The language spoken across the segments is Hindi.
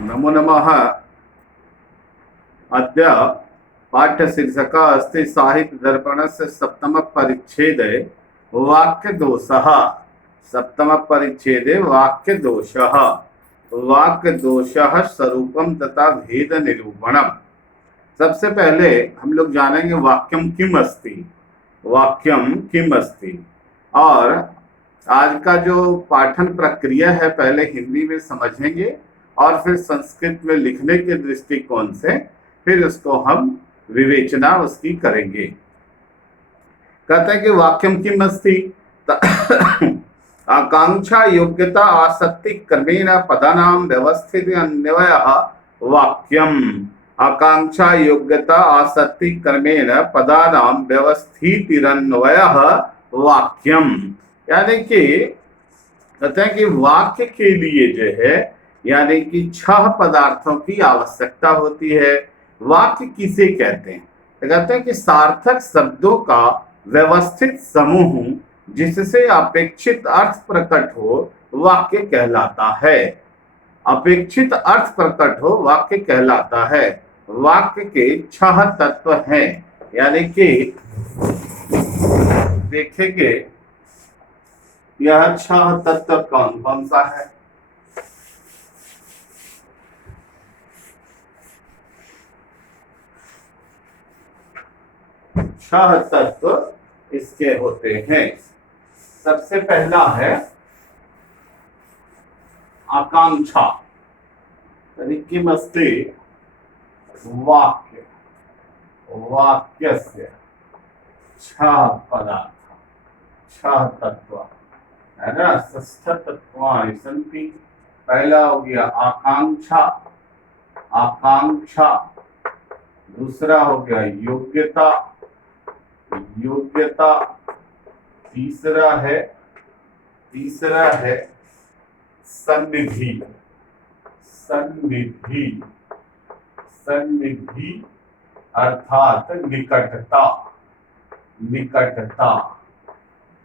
नमो नमः। अद्य पाठ्यशीर्षकः अस्ति साहित्यदर्पणस्य सप्तमपरिच्छेदे वाक्यदोषः। सप्तमपरिच्छेदे वाक्यदोषः। वाक्यदोषः स्वरूपं तथा भेदनिरूपणम्। सबसे पहले हम लोग जानेंगे वाक्यम किम अस्ति। वाक्यम किम अस्ति। और आज का जो पाठन प्रक्रिया है पहले हिंदी में समझेंगे और फिर संस्कृत में लिखने के दृष्टिकोण से फिर उसको हम विवेचना उसकी करेंगे। कहते हैं कि वाक्यम किम अस्ति। आकांक्षा योग्यता आसक्ति क्रमेण पदानां व्यवस्थित अन्वयः वाक्यम। आकांक्षा योग्यता आसक्ति क्रमेण पदानां व्यवस्थितिरन्वयः वाक्यम। यानी कि कहते हैं कि वाक्य के लिए जो है यानी कि 6 पदार्थों की आवश्यकता होती है। वाक्य किसे कहते हैं? तो कहते हैं कि सार्थक शब्दों का व्यवस्थित समूह जिससे अपेक्षित अर्थ प्रकट हो वाक्य कहलाता है। अपेक्षित अर्थ प्रकट हो वाक्य कहलाता है। वाक्य के 6 तत्व हैं। यानी कि देखेंगे यह 6 तत्व कौन कौन सा है। छह तत्व इसके होते हैं। सबसे पहला है आकांक्षा। किमस्ति वाक्य। वाक्यस्य 6 पदार्थ 6 तत्व है ना। षष्ठतत्वानि सन्ति। पहला हो गया आकांक्षा। आकांक्षा। दूसरा हो गया योग्यता। योग्यता। तीसरा है सन्निधि। सन्निधि। सन्निधि अर्थात निकटता। निकटता।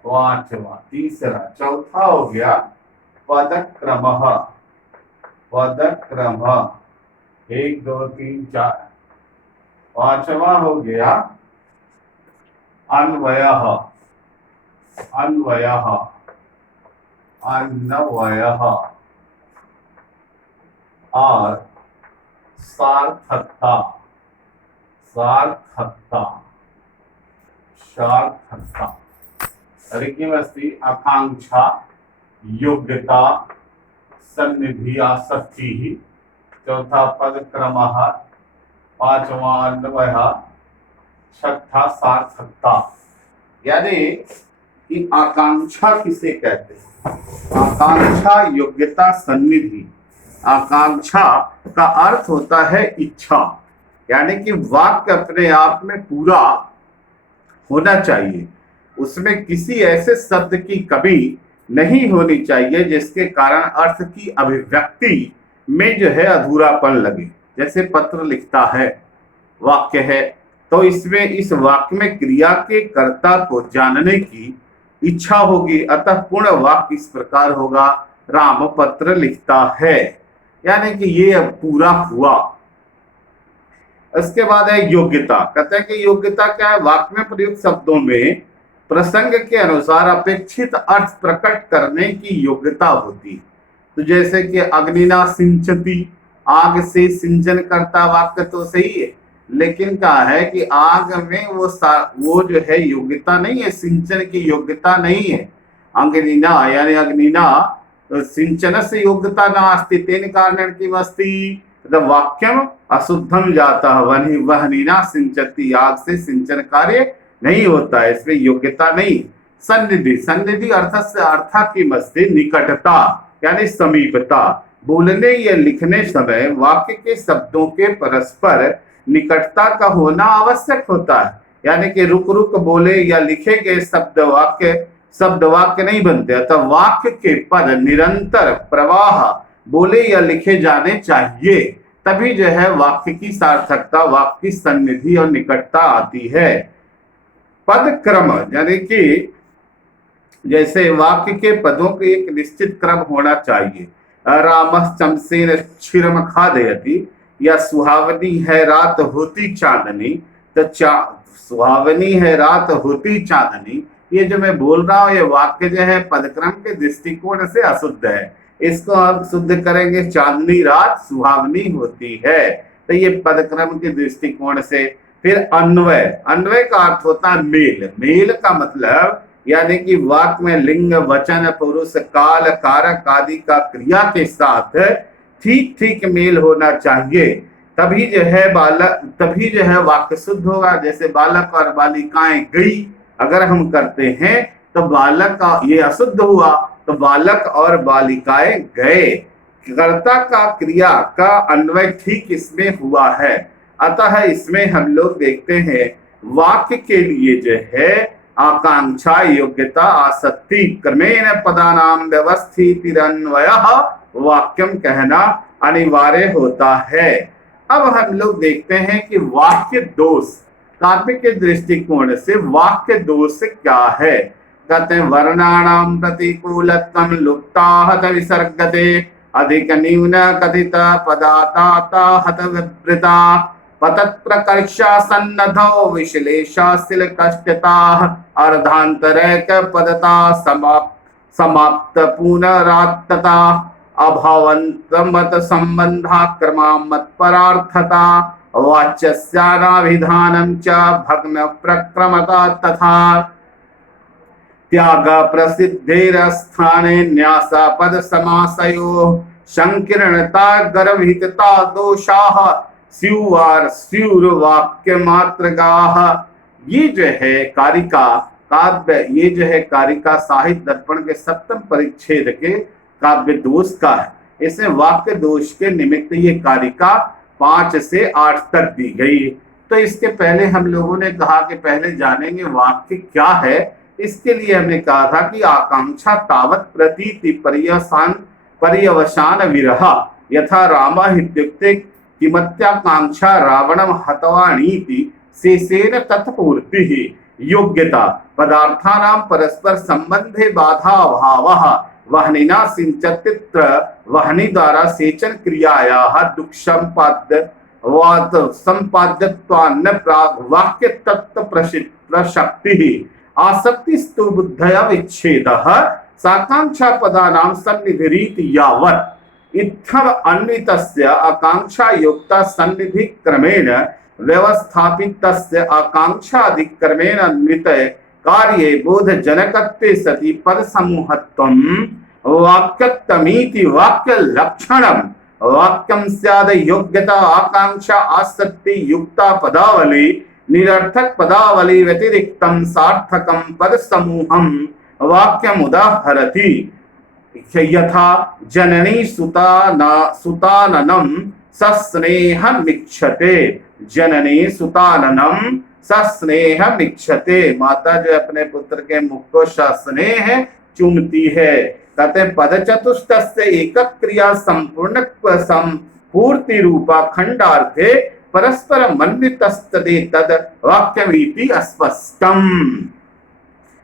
पांचवा। तीसरा। चौथा हो गया पदक्रम। पदक्रम 1 2 3 4। पांचवा हो गया अन्वयः। अन्वयः। अन्वयः और सार्थकता। सार्थकता। सार्थकता। किमस्ति आकांक्षा योग्यता सन्निधि आसक्ति। चौथा पदक्रमः। पांचवा अन्वयः। छठा सार्थकता। यानी कि आकांक्षा किसे कहते हैं? आकांक्षा योग्यता सन्निधि। आकांक्षा का अर्थ होता है इच्छा। यानी कि वाक्य अपने आप में पूरा होना चाहिए। उसमें किसी ऐसे शब्द की कमी नहीं होनी चाहिए जिसके कारण अर्थ की अभिव्यक्ति में जो है अधूरापन लगे। जैसे पत्र लिखता है वाक्य है तो इसमें इस वाक्य में क्रिया के कर्ता को जानने की इच्छा होगी। अतः पूर्ण वाक्य इस प्रकार होगा राम पत्र लिखता है। यानी कि ये अब पूरा हुआ। इसके बाद है योग्यता। कहते हैं कि योग्यता क्या है? वाक्य में प्रयुक्त शब्दों में प्रसंग के अनुसार अपेक्षित अर्थ प्रकट करने की योग्यता होती। तो जैसे कि अग्निना सिंचती, आग से सिंचन करता वाक्य तो सही है, लेकिन कहा है कि आग में वो जो है योग्यता नहीं है, सिंचन की योग्यता नहीं है। अग्निना यानी अग्निना सिंचन से योग्यता नास्ति तेन कारणेन किमस्ति वाक्यम अशुद्धम जाता वह्निना सिंचती। आग से सिंचन कार्य नहीं होता है, इसमें योग्यता नहीं। सन्निधि। सन्निधि अर्था किमस्ति निकटता यानी समीपता। बोलने या लिखने समय वाक्य के शब्दों के परस्पर निकटता का होना आवश्यक होता है। यानी कि रुक रुक बोले या लिखे गए शब्द वाक्य नहीं बनते। अतः वाक्य के पद निरंतर प्रवाह बोले या लिखे जाने चाहिए, तभी जो है वाक्य की सार्थकता, वाक्य की सन्निधि और निकटता आती है। पद क्रम यानी कि जैसे वाक्य के पदों के एक निश्चित क्रम होना चाहिए। रामः चमसेन क्षीरम खादयति, या सुहावनी है रात होती चांदनी, तो सुहावनी है रात होती चांदनी, ये जो मैं बोल रहा हूँ ये वाक्य जो है पदक्रम के दृष्टिकोण से अशुद्ध है। इसको आप शुद्ध करेंगे, चांदनी रात सुहावनी होती है, तो ये पदक्रम के दृष्टिकोण से। फिर अन्वय, अन्वय का अर्थ होता है मेल। मेल का मतलब यानी कि वाक्य में लिंग वचन पुरुष काल कारक आदि का क्रिया के साथ ठीक ठीक मेल होना चाहिए, तभी जो है तभी जो है वाक्य शुद्ध होगा। जैसे बालक और बालिकाएं गई अगर हम करते हैं तो बालक का ये अशुद्ध हुआ, तो बालक और बालिकाएं गए, कर्ता का क्रिया का अन्वय ठीक इसमें हुआ है। अतः इसमें हम लोग देखते हैं वाक्य के लिए जो है आकांक्षा योग्यता आसक्ति क्रमेण पदानाम व्यवस्थितिरन्वयः वाक्यम कहना अनिवार्य होता है। अब हम लोग देखते हैं कि वाक्य दोष काव्य के दृष्टिकोण से वाक्य दोष क्या है। कहते हैं वर्णानाम प्रतिकूलत्वम लुप्ताहत विसर्गते अधिक न्यून कथित पदाता हत विवृता पतत् प्रकर्षा सन्नधौ विश्लेषाशिल कष्टता अर्धांतरैक पदता समाप्त पुनरात्तता अभवन्तमत संबंधाक्रमामत परार्थता वाच्यस्यानाभिधानं च भग्न प्रक्रमता तथा त्याग प्रसिद्धेरस्थाने न्यास पद समासयो संकीर्णता गर्भितता दोषाः स्युवार स्युर वाक्य मात्रगाः। ये जो है कारिका काव्य, ये जो है कारिका साहित्य दर्पण के सप्तम परिच्छेद के काव्य दोष का है। इसमें वाक्य दोष के निमित्त ये कारिका 5 से 8 तक दी गई। तो इसके पहले हम लोगों ने कहा कि पहले जानेंगे वाक्य क्या है। इसके लिए हमने कहा था कि आकांक्षा तावत प्रतीति पर्यवसान विरह यथा राम इत्युक्ते किमत्याकांक्षा रावणम हतवानीति शेषेण तत्पूर्ति योग्यता पदार्थानां परस्पर संबंधे बाधा अभावः वहनिना सिंचतित्र वहनी द्वारा सेचन क्रियायाः दुख संपाद्यत्वान्न प्राग वाक्य तत्व प्रशक्तिः आसक्तिस्तु बुद्धया विच्छेदः साकांक्षा पदानां सन्निधिरीति यावत् इत्थम अन्वितस्य आकांक्षा युक्ता सन्निधि क्रमेण व्यवस्थापितस्य आकांक्षा अधिक्रमेण अन्वित कार्ये बोधजनकत्वे सति पद समूहत्वं वाक्यत्वमिति वाक्य लक्षणं वाक्यं स्याद योग्यता आकांक्षा आसक्ति युक्ता पदावली निरर्थक पदावली व्यतिरिक्तं सार्थकं पद समूहं वाक्यम् उदाहरति यथा जननी सुताननं सस्नेहमिक्षते। जननी सुताननं सस्नेहमिक्षते, माता जो अपने पुत्र के मुख को सस्नेह चूमती है। कहते पद चतुष्टस्य एक क्रिया संपूर्ण संपूर्ति रूपा खंडार्थे परस्पर मन्वितस्तदे तद वाक्यमिति अस्पष्टम्।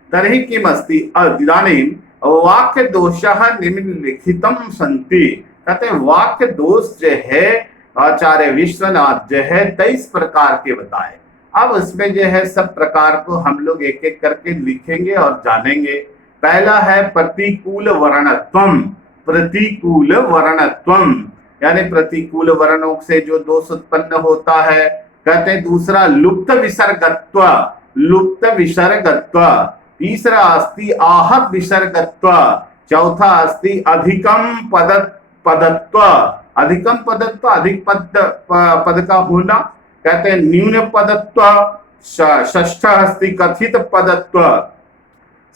तर्हि किमस्ति इदानीं वाक्य दोषः निम्नलिखितं सन्ति। कहते हैं वाक्य दोष जो है आचार्य विश्वनाथ जो है 23 प्रकार के बताए। अब उसमें जो है सब प्रकार को हम लोग एक एक करके लिखेंगे और जानेंगे। पहला है प्रतिकूल वर्णत्वम। प्रतिकूल वर्णत्वम यानी प्रतिकूल वर्णों से जो दोष उत्पन्न होता है। कहते हैं दूसरा लुप्त विसर्गत्व। लुप्त विसर्गत्व। तीसरा अस्ति आहत विसर्गत्व। चौथा अस्ति अधिकम पदत्व। अधिकम पदत्व अधिक पद का होना। कहते हैं न्यून पदत्व। षष्ठ अस्ति कथित पदत्व।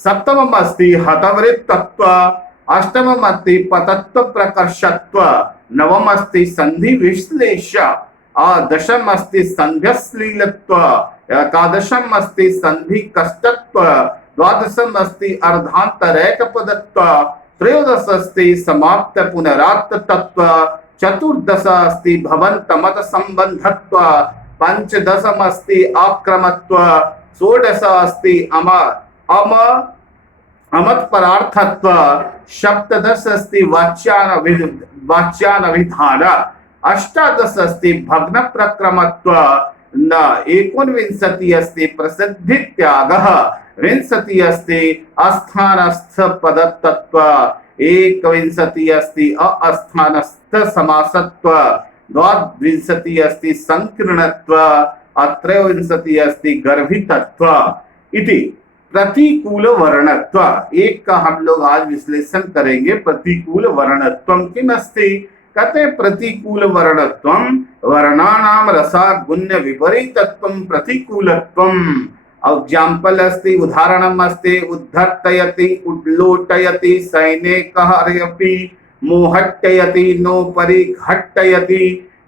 सप्तमम अस्ति हतवृत्तत्व। अष्टमम अस्ति पतत्व प्रकर्षत्व। नवम अस्ति संधि विश्लेष। दशम अस्ति संध्यश्लीलत्व। एकादशम अस्ति संधि कष्टत्व। द्वादशम अस्ति अर्धांतरैक पदत्व। त्रयोदश अस्ति समाप्त पुनरात्त तत्व। चतुर्दश अस्ति भवंत मत संबंधत्व। पंचदशम अस्ति आक्रमत्व। षोडश अस्ति अमत परार्थत्व सप्तदश अस्ति वाच्यानभिधान अष्टादश अस्ति भग्न प्रक्रमत्व न एकोनविंशति अस्ति प्रसिद्धि त्यागः विंशति अस्ति अस्थानस्थ पदतत्व एकविंशति अस्ति अस्थानस्थ समासत्व द्वाविंशति अस्ति संकीर्णत्व अत्रयोविंशति अस्ति गर्भितत्व इति प्रतिकूल वर्णत्व। एक का हम लोग आज विश्लेषण करेंगे। प्रतिकूल वर्णत्वम किम अस्ति? कहते हैं प्रतिकूल वर्णत्वम वर्णानाम रसागुण्य विपरीतत्वम प्रतिकूलत्वम। एग्जाम्पल अस्ति उदाहरणम अस्ति उद्धर्तयति उड्लोटयति सैनेकहर्यपि मोहट्टयति नोपरि घट्टयति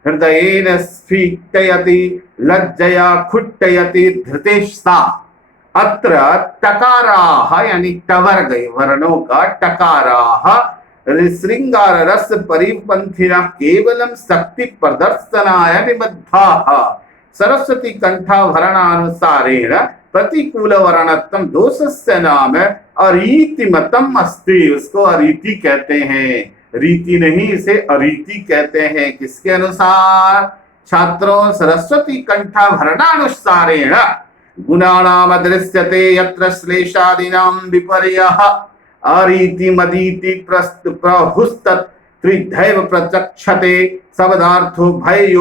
हृदयेन स्फीटयति लज्जया खुट्टयति धृतेष्टा। अत्र टकाराः यानी टवर्ग वर्णों का टकाराः श्रृंगार रस परिपंथिना केवलम शक्ति प्रदर्शनाय निबद्धाः सरस्वती कंठाभरणानुसारेण प्रतिकूल वर्णत्वम दोषस्य नाम अरीतिमतम अस्ति। उसको अरीति कहते हैं, रीति नहीं, इसे अरीति कहते हैं। किसके अनुसार? छात्रों, सरस्वती कंठाभरणानुसारेण गुणानाम दृश्यते यत्र श्लेषादीनां विपर्यः अरीति मदीति प्रहुस्तत् त्रिधैव प्रचक्षते शब्दार्थो भय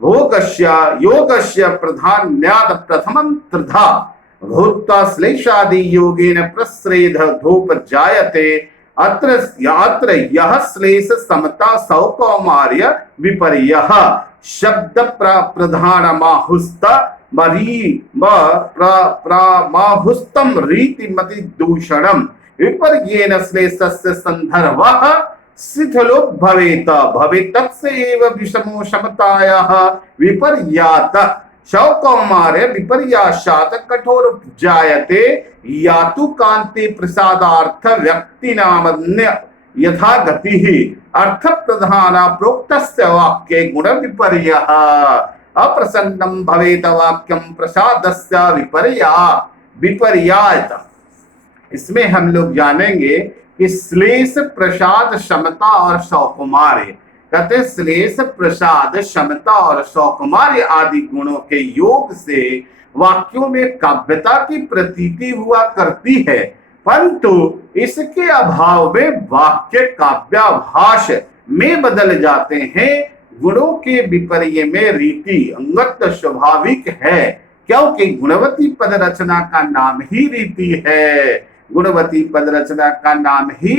भोगस्य योगस्य प्रधान्यात् प्रथमं त्रिधा भूत्वा श्लेषादि योगेन प्रस्रेध धूपजायते। अत्र यः श्लेष समता सौकौमार्य विपर्यः शब्द प्रधानमाहुस्त माहुस्तम रीतिमति दूषणम विपर्येण श्लेषस्य संदर्भः शिथिलो भवेत भवेतस्य एव विषमो समतायाः विपर्यात् शौकौमार्य विपर्याशात् कठोर जायते यातु कांति प्रसादार्थ व्यक्तिनामन्य यथा गतिः अर्थ प्रधाना प्रोक्तस्य वाक्ये गुण विपर्यः अप्रसन्नम भवेत वाक्यम प्रसादस्य विपर्यायत। इसमें हम लोग जानेंगे कि श्लेष प्रसाद क्षमता और सौकुमार्य, कहते श्लेष प्रसाद क्षमता और सौकुमार्य आदि गुणों के योग से वाक्यों में काव्यता की प्रतीति हुआ करती है, परंतु इसके अभाव में वाक्य काव्याभास में बदल जाते हैं। गुणों के विपर्य में रीति अंगत स्वाभाविक है, क्योंकि गुणवती पद रचना का नाम ही रीति है। गुणवती पद रचना का नाम ही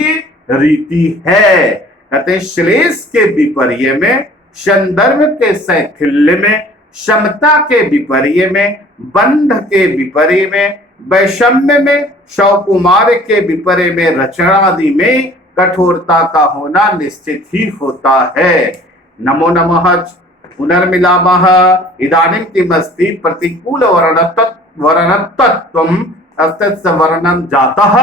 रीति है। कहते श्लेष के विपर्य में, संदर्भ के शैथिल्य में, क्षमता के विपर्य में, बंध के विपर्य में, वैषम्य में, सौकुमार्य के विपर्य में, रचना आदि में कठोरता का होना निश्चित ही होता है। नमो नमः। पुनर्मिलामः। इदानीं किमस्ति? प्रतिकूल वर्णत्वम् अस्तस्य वर्णन जातः।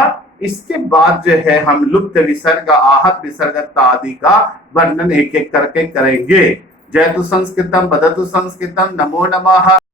इसके बाद जो है हम लुप्त विसर्ग, आहत विसर्ग आदि का वर्णन एक एक करके करेंगे। जयतु संस्कृतम, वदतु संस्कृतम। नमो नमः।